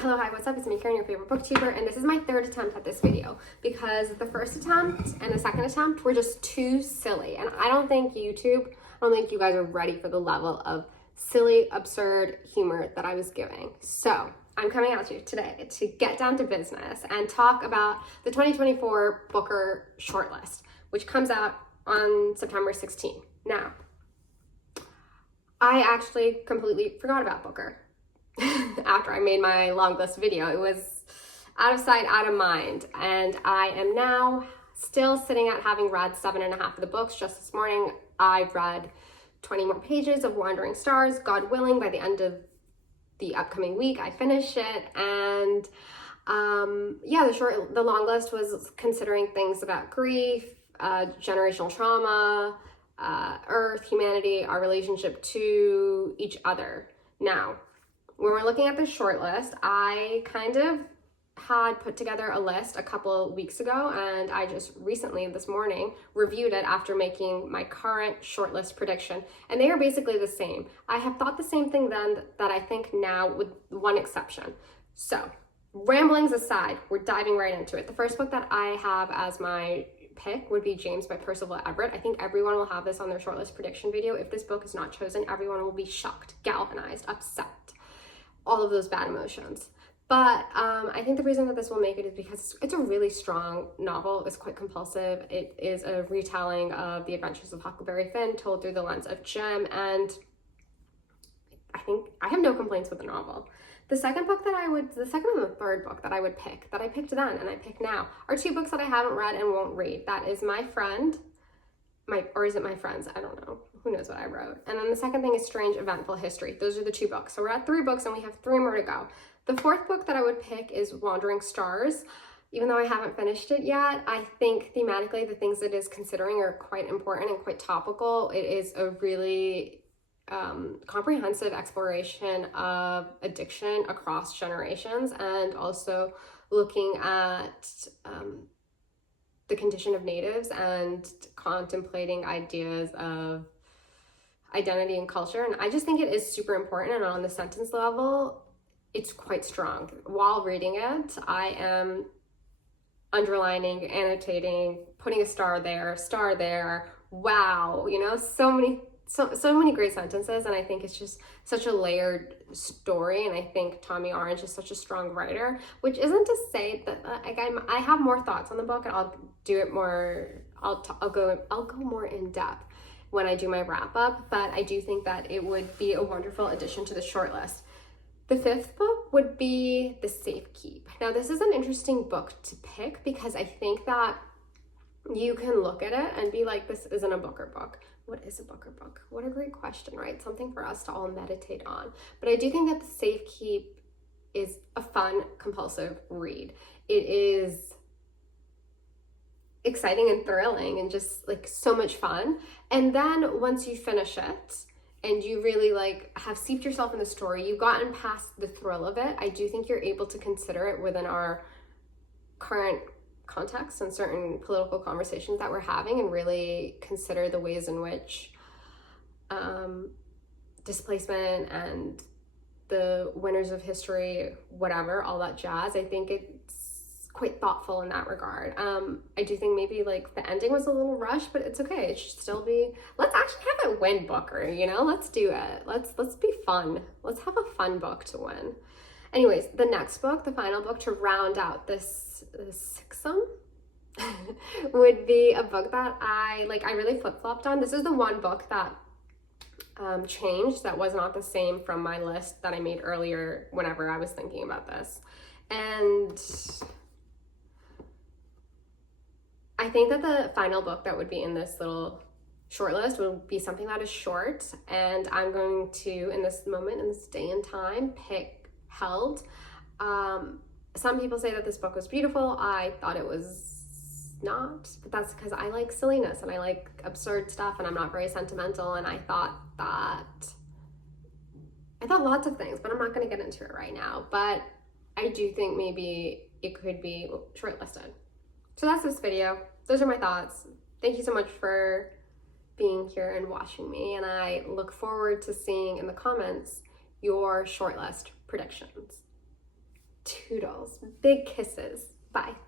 Hello, hi, what's up? It's me, Karen, your favorite booktuber, and this is my third attempt at this video because the first attempt and the second attempt were just too silly, and I don't think you guys are ready for the level of silly, absurd humor that I was giving. So I'm coming at you today to get down to business and talk about the 2024 Booker Shortlist, which comes out on September 16th. Now, I actually completely forgot about Booker. After I made my long list video. It was out of sight, out of mind. And I am now still sitting at having read 7.5 of the books. Just this morning, I've read 20 more pages of Wandering Stars. God willing, by the end of the upcoming week, I finish it. And yeah, the long list was considering things about grief, generational trauma, Earth, humanity, our relationship to each other. Now, when we're looking at the short list, I kind of had put together a list a couple weeks ago, and I just recently, this morning, reviewed it after making my current shortlist prediction, and they are basically the same. I have thought the same thing then that I think now, with one exception. So, ramblings aside, we're diving right into it. The first book that I have as my pick would be James by Percival Everett. I think everyone will have this on their shortlist prediction video. If this book is not chosen, everyone will be shocked, galvanized, upset. All of those bad emotions. But I think the reason that this will make it is because it's a really strong novel. It's quite compulsive. It is a retelling of the adventures of Huckleberry Finn told through the lens of Jim, and I think I have no complaints with the novel. The second and the third book that I would pick, that I picked then and I pick now, are two books that I haven't read and won't read. That is My Friend, or is it My Friends? I don't know. Who knows what I wrote? And then the second thing is Strange Eventful History. Those are the two books. So we're at 3 books and we have 3 more to go. The fourth book that I would pick is Wandering Stars. Even though I haven't finished it yet, I think thematically the things it is considering are quite important and quite topical. It is a really comprehensive exploration of addiction across generations, and also looking at the condition of natives and contemplating ideas of identity and culture. And I just think it is super important, and on the sentence level, it's quite strong. While reading it, I am underlining, annotating, putting a star there, wow, you know, so many great sentences, and I think it's just such a layered story, and I think Tommy Orange is such a strong writer, which isn't to say that I have more thoughts on the book, and I'll do it more, I'll go more in depth when I do my wrap up, but I do think that it would be a wonderful addition to the shortlist. The fifth book would be The Safekeep. Now, this is an interesting book to pick because I think that you can look at it and be like, this isn't a Booker book. What is a Booker book? What a great question, right? Something for us to all meditate on. But I do think that The Safekeep is a fun, compulsive read. It is exciting and thrilling and just like so much fun. And then once you finish it and you really like have seeped yourself in the story, you've gotten past the thrill of it, I do think you're able to consider it within our current context and certain political conversations that we're having, and really consider the ways in which displacement and the winners of history, whatever, all that jazz. I think it's quite thoughtful in that regard. I do think maybe like the ending was a little rushed, but it's okay. It should still be, let's actually have it win Booker, you know? Let's do it. Let's be fun. Let's have a fun book to win. Anyways, the next book, the final book to round out this sixum would be a book that I really flip-flopped on. This is the one book that changed, that was not the same from my list that I made earlier whenever I was thinking about this. And I think that the final book that would be in this little short list would be something that is short, and I'm going to, in this moment, in this day and time, pick Held. Some people say that this book was beautiful. I thought it was not, but that's because I like silliness and I like absurd stuff, and I'm not very sentimental, and I thought lots of things, but I'm not going to get into it right now. But I do think maybe it could be shortlisted. So that's this video. Those are my thoughts. Thank you so much for being here and watching me, and I look forward to seeing in the comments your shortlist predictions. Toodles. Big kisses. Bye.